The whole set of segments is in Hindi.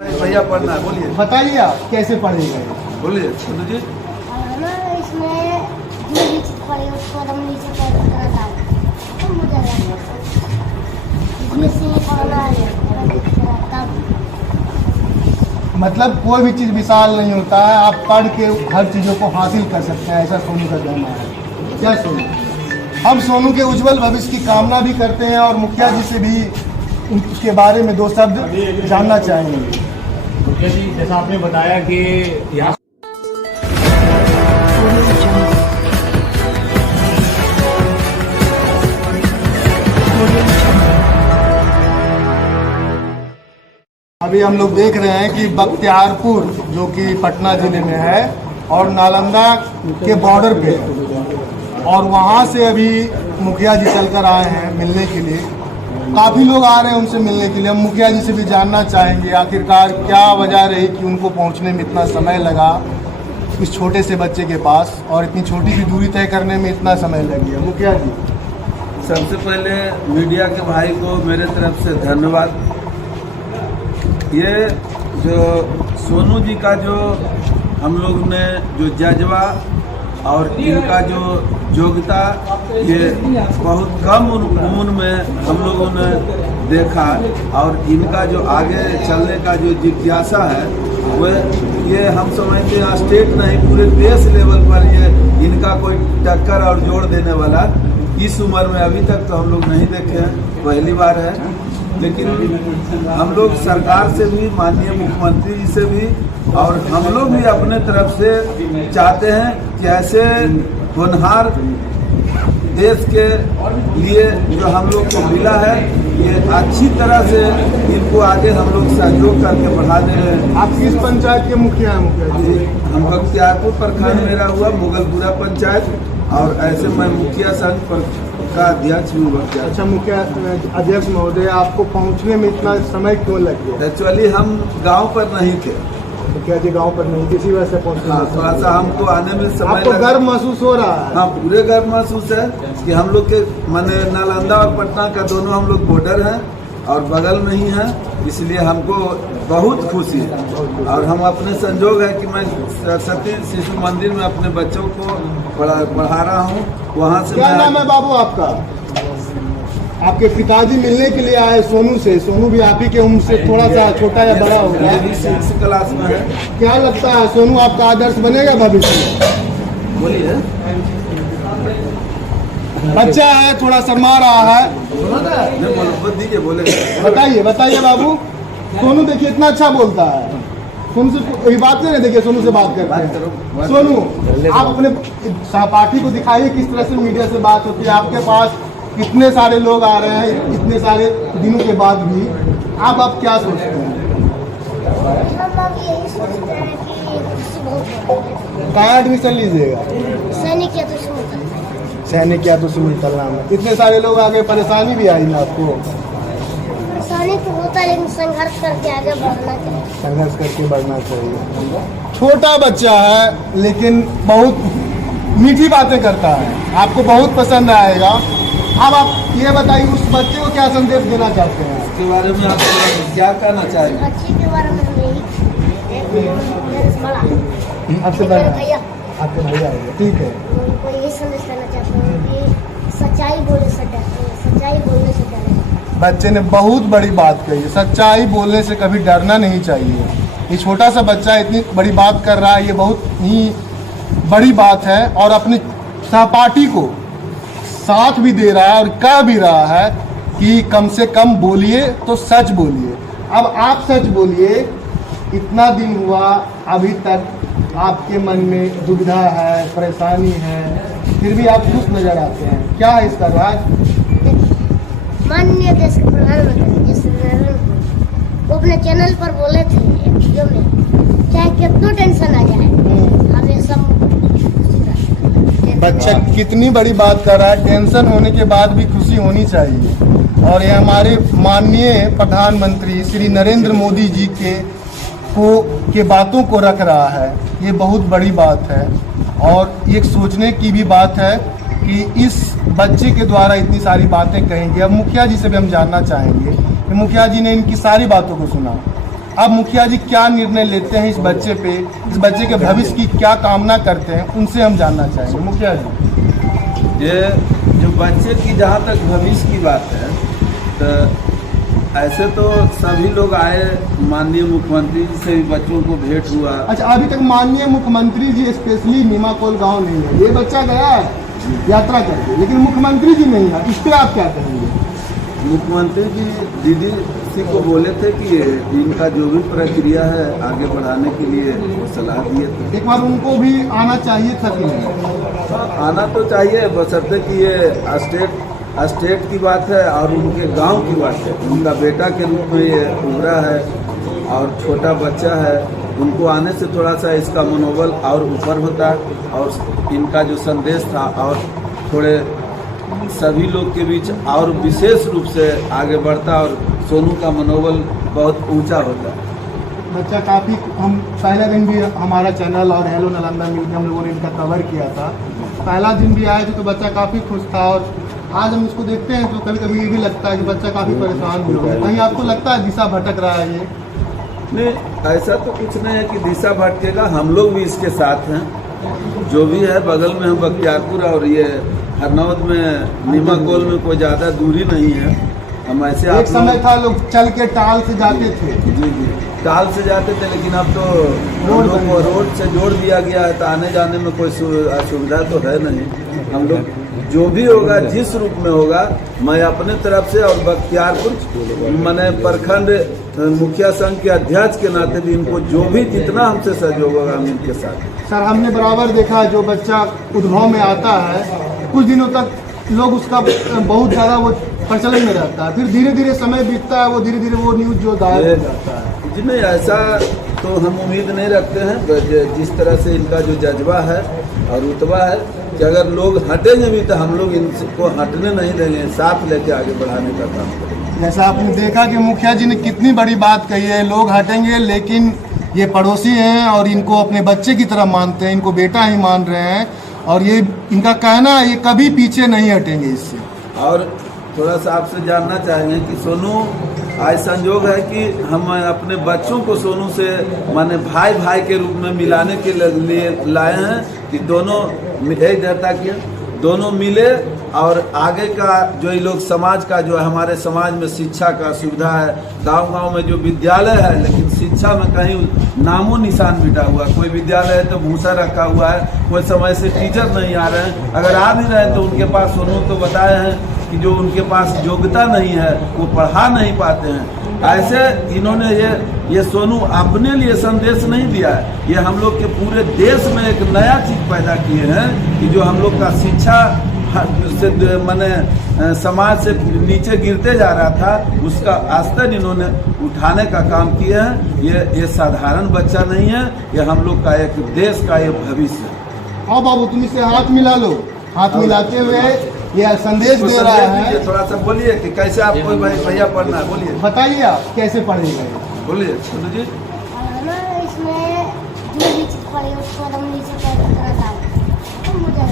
भैया पढ़ना है, बोलिए। बताइए आप कैसे पढ़ेंगे? बोलिए सोनू जी। ना इसमें जो लिख पड़े उसको हम नीचे कर देना तो मुझे इसमें से पढ़ना है तब मतलब कोई भी चीज़ विशाल नहीं होता है, आप पढ़ के हर चीज़ों को हासिल कर सकते हैं, ऐसा सोनू का कहना है। क्या सोनू? हम सोनू के उज्जवल भविष्य की कामना भी करते हैं और मुखिया जी से भी उसके बारे में दो शब्द जानना चाहेंगे। मुखिया जी, जैसा आपने बताया कि यहाँ अभी हम लोग देख रहे हैं कि बख्तियारपुर जो कि पटना जिले में है और नालंदा के बॉर्डर पे है, और वहाँ से अभी मुखिया जी चलकर आए हैं मिलने के लिए। काफ़ी लोग आ रहे हैं उनसे मिलने के लिए। हम मुखिया जी से भी जानना चाहेंगे आखिरकार क्या वजह रही कि उनको पहुँचने में इतना समय लगा इस छोटे से बच्चे के पास, और इतनी छोटी सी दूरी तय करने में इतना समय लग गया। मुखिया जी, सबसे पहले मीडिया के भाई को मेरे तरफ से धन्यवाद। ये जो सोनू जी का जो हम लोग ने जो जज्बा और इनका जो योग्यता, ये बहुत कम उम्र में हम लोगों ने देखा, और इनका जो आगे चलने का जो जिज्ञासा है वो ये हम समझते हैं स्टेट नहीं पूरे देश लेवल पर ये इनका कोई टक्कर और जोड़ देने वाला इस उम्र में अभी तक तो हम लोग नहीं देखे हैं, पहली बार है। लेकिन हम लोग सरकार से भी, माननीय मुख्यमंत्री जी से भी, और हम लोग भी अपने तरफ से चाहते हैं कि ऐसे होनहार देश के लिए जो हम लोग को मिला है, ये अच्छी तरह से इनको आगे हम लोग सहयोग करके बढ़ा दे रहे हैं। आप किस पंचायत के मुखिया हैं? मुखिया जी, हम बख्तियारपुर प्रखंड मेरा हुआ, मुगलपुरा पंचायत, और ऐसे मैं मुखिया संघ का अध्यक्ष भी हुआ। अच्छा मुखिया अध्यक्ष महोदय, आपको पहुंचने में इतना समय क्यों लग गया? एक्चुअली हम गांव पर नहीं थे। मुखिया जी गांव पर नहीं, किसी वजह से पहुंचने में थोड़ा सा हमको आने में समय आपको लगा। गर्व महसूस हो रहा है? हाँ, पूरे गर्व महसूस है कि हम लोग के माने नालंदा और पटना का दोनों हम लोग बॉर्डर हैं और बगल में ही हैं, इसलिए हमको बहुत खुशी है। और हम अपने संजोग है कि मैं सरस्वती शिशु मंदिर में अपने बच्चों को पढ़ा रहा हूँ। वहाँ से क्या नाम है बाबू आपका? आपके पिताजी मिलने के लिए आए सोनू से। सोनू भी आप ही के उम्र से थोड़ा सा छोटा या बड़ा होगा, 6th क्लास में है। क्या लगता है सोनू आपका आदर्श बनेगा भविष्य में? बोलिए। बच्चा है, थोड़ा शर्मा रहा है, दीजिए, बोले। बताइए बाबू। सोनू देखिए इतना अच्छा बोलता है। सोनू से कोई बात नहीं है, देखिए सोनू से बात करते हैं। सोनू, आप अपने सहपाठी को दिखाइए किस तरह से मीडिया से बात होती है। आपके पास इतने सारे लोग आ रहे हैं, इतने सारे दिनों के बाद भी आप क्या सोचते हैं? हम अब यही सोचते हैं कि खुशी बहुत है। कहाँ एडमिशन लीजिएगा? सैनिक या तो शुरू करते हैं। सैनिक या तो सुमित तल्ला में। इतने सारे लोग आ गए, परेशानी भी आई ना आपको? सैनिक तो होता है लेकिन संघर्ष करके आगे बढ़ना चाहिए। संघर्ष करके बढ़ना चाहिए। छोटा बच्चा है लेकिन बहुत मीठी बातें करता है, आपको बहुत पसंद आएगा। अब आप ये बताइए उस बच्चे को क्या संदेश देना चाहते हैं? इसके बारे में आप क्या कहना चाहेंगे? बच्चे के बारे में हम यही बड़ा आपसे बड़ा भैया आपके भैया है, ठीक है। उनको यही संदेश देना चाहता हूँ कि सच्चाई बोलने से डरते हैं, सच्चाई बोलने से डरे। बच्चे ने बहुत बड़ी बात कही है, सच्चाई बोलने से कभी डरना नहीं चाहिए। ये छोटा सा बच्चा इतनी बड़ी बात कर रहा है, ये बहुत ही बड़ी बात है, और अपने सहपाठी को साथ भी दे रहा है और कह भी रहा है कि कम से कम बोलिए तो सच बोलिए। अब आप सच बोलिए, इतना दिन हुआ अभी तक आपके मन में दुविधा है, परेशानी है, फिर भी आप खुश नजर आते हैं, क्या है इसका राज? माननीय देश के प्रधानमंत्री जैसे नरेंद्र मोदी, वो अपने चैनल पर बोले थे एक वीडियो में, चाहे कितना टेंशन आ जाए हमें सब बच्चा कितनी बड़ी बात कर रहा है, टेंशन होने के बाद भी खुशी होनी चाहिए। और ये हमारे माननीय प्रधानमंत्री श्री नरेंद्र मोदी जी के बातों को रख रहा है, ये बहुत बड़ी बात है। और एक सोचने की भी बात है कि इस बच्चे के द्वारा इतनी सारी बातें कहेंगे। अब मुखिया जी से भी हम जानना चाहेंगे कि मुखिया जी ने इनकी सारी बातों को सुना, अब मुखिया जी क्या निर्णय लेते हैं इस बच्चे पे, इस बच्चे के भविष्य की क्या कामना करते हैं, उनसे हम जानना चाहेंगे। मुखिया जी, ये जो बच्चे की जहाँ तक भविष्य की बात है, तो ऐसे तो सभी लोग आए, माननीय मुख्यमंत्री जी से भी बच्चों को भेंट हुआ। अच्छा, अभी तक माननीय मुख्यमंत्री जी स्पेशली नीमाकोल गांव नहीं है, ये बच्चा गया है यात्रा करके, लेकिन मुख्यमंत्री जी नहीं है, इस पर आप क्या कहेंगे? मुख्यमंत्री जी डीडीसी को बोले थे कि इनका जो भी प्रक्रिया है आगे बढ़ाने के लिए सलाह दिए थे। एक बार उनको भी आना चाहिए था कि नहीं? आना तो चाहिए, बशर्ते कि ये स्टेट की बात है और उनके गांव की बात है। उनका बेटा के रूप में ये उभरा है और छोटा बच्चा है, उनको आने से थोड़ा सा इसका मनोबल और ऊपर होता और इनका जो संदेश था और थोड़े सभी लोग के बीच और विशेष रूप से आगे बढ़ता और सोनू का मनोबल बहुत ऊंचा होता। बच्चा काफ़ी, हम पहले दिन भी हमारा चैनल और हेलो नालंदा मिलकर हम लोगों ने इनका कवर किया था। पहला दिन भी आए थे तो बच्चा काफ़ी खुश था, और आज हम इसको देखते हैं तो कभी कभी ये भी लगता है कि बच्चा काफ़ी परेशान भी हो गया। कहीं आपको लगता है दिशा भटक रहा है ये? नहीं, ऐसा तो कुछ नहीं है कि दिशा भटकेगा, हम लोग भी इसके साथ हैं। जो भी है बगल में हम बख्तियारपुर और ये हरनौत में नीमाकोल में कोई ज़्यादा दूरी नहीं है। हम ऐसे एक समय था लोग चल के टाल से जाते थे। जी, टाल से जाते थे, लेकिन अब तो रोड से जोड़ दिया गया है, तो आने जाने में कोई असुविधा तो है नहीं। हम लोग जो भी होगा, जिस रूप में होगा, मैं अपने तरफ से और बख्तियारपुर मैंने प्रखंड मुखिया संघ के अध्यक्ष के नाते भी इनको जो भी जितना हमसे सहयोग होगा हम इनके साथ। सर, हमने बराबर देखा जो बच्चा उद्भव में आता है, कुछ दिनों तक लोग उसका बहुत ज़्यादा वो प्रचलन में रहता है, फिर धीरे धीरे समय बीतता है, वो धीरे धीरे वो न्यूज़ जो गायब हो जाता है। जी नहीं, ऐसा तो हम उम्मीद नहीं रखते हैं। जिस तरह से इनका जो जज्बा है और रुतबा है कि अगर लोग हटेंगे भी तो हम लोग इनको हटने नहीं देंगे, साथ लेके आगे बढ़ाने का काम करेंगे। जैसा आपने देखा कि मुखिया जी ने कितनी बड़ी बात कही है, लोग हटेंगे लेकिन ये पड़ोसी हैं और इनको अपने बच्चे की तरह मानते हैं, इनको बेटा ही मान रहे हैं, और ये इनका कहना है ये कभी पीछे नहीं हटेंगे इससे। और थोड़ा सा आपसे जानना चाहेंगे कि सोनू, आज संयोग है कि हम अपने बच्चों को सोनू से माने भाई के रूप में मिलाने के लिए लाए हैं कि दोनों एक जैसा किया, दोनों मिले और आगे का जो ये लोग समाज का जो है, हमारे समाज में शिक्षा का सुविधा है, गांव-गांव में जो विद्यालय है, लेकिन शिक्षा में कहीं नामो निशान मिटा हुआ। कोई विद्यालय है तो भूसा रखा हुआ है, कोई समय से टीचर नहीं आ रहे हैं, अगर आ भी रहे हैं तो उनके पास, सोनू तो बताए हैं कि जो उनके पास योग्यता नहीं है वो पढ़ा नहीं पाते हैं। ऐसे इन्होंने ये सोनू अपने लिए संदेश नहीं दिया है, ये हम लोग के पूरे देश में एक नया चीज पैदा किए हैं कि जो हम लोग का शिक्षा से माने समाज से नीचे गिरते जा रहा था, उसका स्तर इन्होंने उठाने का काम किया है। ये साधारण बच्चा नहीं है, ये हम लोग का एक देश का ये भविष्य है। हाँ बाबू, तुम इसे हाथ मिला लो। हाथ मिलाते हुए ये संदेश दे रहा है। थोड़ा सा बोलिए कि कैसे आपको भैया पढ़ना है, बोलिए, बताइए आप कैसे पढ़ेंगे, बोलिए सोनू जी। ना इसमें जो भी चीज पड़ी उसको एकदम नीचे कर डाल तो मुझे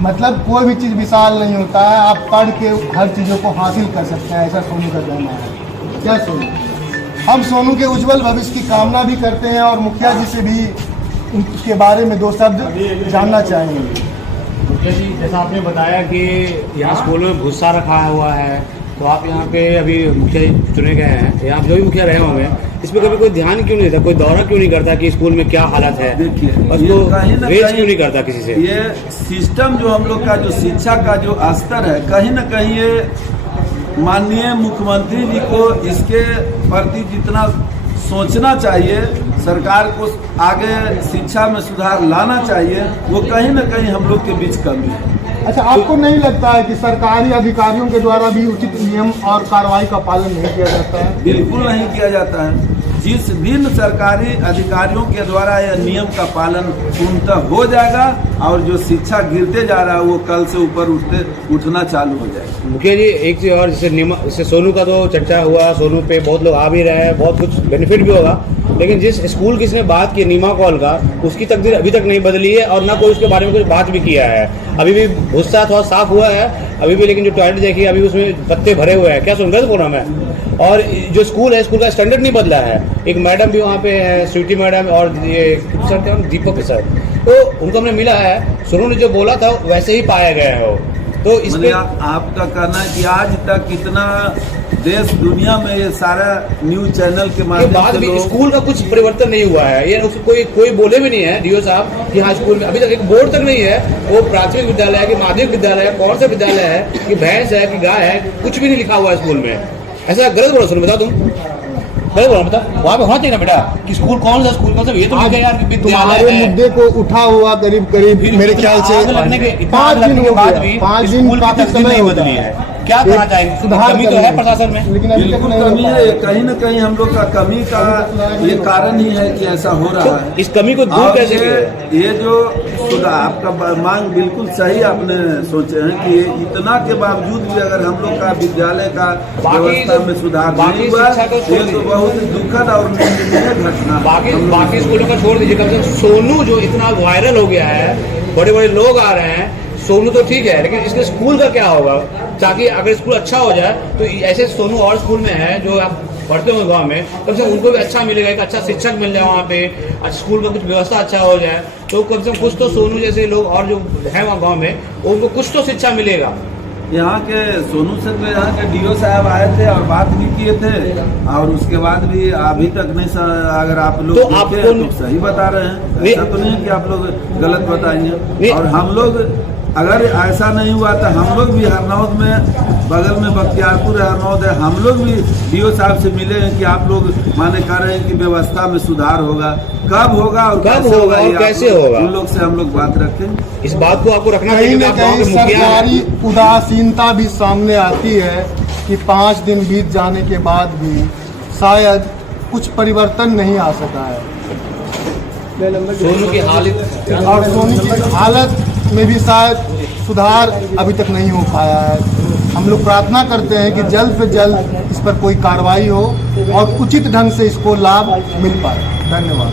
मतलब कोई भी चीज़ विशाल नहीं होता है, आप पढ़ के हर चीज़ों को हासिल कर सकते हैं, ऐसा सोनू का कहना है। क्या सोनू, हम सोनू के उज्जवल भविष्य की कामना भी करते हैं और मुखिया जी से भी उनके बारे में दो शब्द जानना चाहेंगे। मुखिया जी, जैसा आपने बताया कि यहाँ स्कूल में भूसा रखा हुआ है, तो आप यहाँ पे अभी मुखिया चुने गए हैं, यहाँ जो भी मुखिया रहे होंगे, इस पर कभी कोई ध्यान क्यों नहीं देता, कोई दौरा क्यों नहीं करता कि स्कूल में क्या हालत है? देखिए, उसको रेज क्यों नहीं करता किसी से? ये सिस्टम जो हम लोग का जो शिक्षा का जो स्तर है, कहीं ना कहीं ये माननीय मुख्यमंत्री जी को इसके प्रति जितना सोचना चाहिए, सरकार को आगे शिक्षा में सुधार लाना चाहिए, वो कहीं ना कहीं हम लोग के बीच कमी है। अच्छा, आपको नहीं लगता है कि सरकारी अधिकारियों के द्वारा भी उचित नियम और कार्रवाई का पालन नहीं किया जाता है? बिल्कुल नहीं किया जाता है। जिस दिन सरकारी अधिकारियों के द्वारा यह नियम का पालन पूर्णतः हो जाएगा और जो शिक्षा गिरते जा रहा है वो कल से ऊपर उठना चालू हो जाएगा। मुखिया जी एक चीज़ और, जैसे सोनू का तो चर्चा हुआ, सोनू पे बहुत लोग आ भी रहे हैं, बहुत कुछ बेनिफिट भी होगा, लेकिन जिस स्कूल की इसने बात की नीमा कॉल का, उसकी तकदीर अभी तक नहीं बदली है और ना कोई उसके बारे में कुछ बात भी किया है। अभी भी भुस्सा थोड़ा साफ हुआ है अभी भी, लेकिन जो टॉयलेट देखिए अभी उसमें पत्ते भरे हुए हैं। क्या सुन गलत बोल रहा मैं? और जो स्कूल है, स्कूल का स्टैंडर्ड नहीं बदला है। एक मैडम भी वहाँ पे है, स्वीटी मैडम, और ये सर क्या दीपक सर, तो उनको हमने मिला है, सोनू ने जो बोला था वैसे ही पाया गया है वो। तो इसमें आपका कहना है कि आज तक कितना देश दुनिया में ये सारा न्यूज चैनल के माध्यम से भी स्कूल का कुछ परिवर्तन नहीं हुआ है, ये कोई बोले भी नहीं है डीओ साहब कि हाँ स्कूल में अभी तक एक बोर्ड तक नहीं है, वो प्राथमिक विद्यालय है कि माध्यमिक विद्यालय है, कौन सा विद्यालय है कि भैंस है कि गाय है, कुछ भी नहीं लिखा हुआ है स्कूल में। ऐसा गलत बोलो सुनो, बताओ तुम गलत बोलो, बता वहाँ पे होना चाहिए ना बेटा कि स्कूल कौन सा स्कूल, मतलब ये तो लिखा यार कि तुम्हारे मुद्दे को उठा हुआ करीब करीब मेरे ख्याल से 5 दिन हो गया, 5 दिन काफी समय हो बदली है। क्या करना चाहिए? सुधार कमी तो है प्रशासन में, लेकिन अभी तक बिल्कुल नहीं कमी हो है। कहीं न कहीं हम लोग का कमी का ये कारण ही है कि ऐसा हो रहा है। इस कमी को दूर और कैसे किया? ये जो सुधार आपका मांग बिल्कुल सही आपने सोचे हैं कि इतना के बावजूद भी अगर हम लोग का विद्यालय का व्यवस्था में सुधार नहीं हुआ, ये तो बहुत दुखद और निंदनीय घटना। बाकी स्कूलों का छोड़ दीजिए, कम से कम सोनू जो इतना वायरल हो गया है, बड़े बड़े लोग आ रहे हैं, सोनू तो ठीक है, लेकिन इसके स्कूल का क्या होगा? ताकि अगर स्कूल अच्छा हो जाए तो ऐसे सोनू और स्कूल में है जो आप पढ़ते हो गांव में, कम से कम उनको भी अच्छा मिलेगा, एक अच्छा शिक्षक मिल जाए वहाँ पे, अच्छा स्कूल का कुछ व्यवस्था अच्छा हो जाए तो कम से कम कुछ तो सोनू जैसे लोग और जो है वहाँ गाँव में उनको कुछ तो शिक्षा मिलेगा। यहाँ के सोनू से तो यहाँ के डीओ साहब आए थे और बात भी किए थे, और उसके बाद भी अभी तक नहीं। अगर आप लोग तो आपको तो सही बता रहे हैं, ऐसा तो नहीं कि आप लोग गलत बताएंगे। और हम लोग अगर ऐसा नहीं हुआ तो हम लोग भी हरनौत में, बगल में बख्तियारपुर हरनौत है, हम लोग भी डीओ साहब से मिले हैं कि आप लोग माने कर रहे हैं कि व्यवस्था में सुधार होगा, कब होगा और कैसे होगा, उन लोग से हम लोग बात रखें। इस बात को आपको रखना कहीं न कहीं सरकारी उदासीनता भी सामने आती है कि 5 दिन बीत जाने के बाद भी शायद कुछ परिवर्तन नहीं आ सका है। सोनू की हालत और सोनू की हालत में भी शायद सुधार अभी तक नहीं हो पाया है। हम लोग प्रार्थना करते हैं कि जल्द से जल्द इस पर कोई कार्रवाई हो और उचित ढंग से इसको लाभ मिल पाए। धन्यवाद।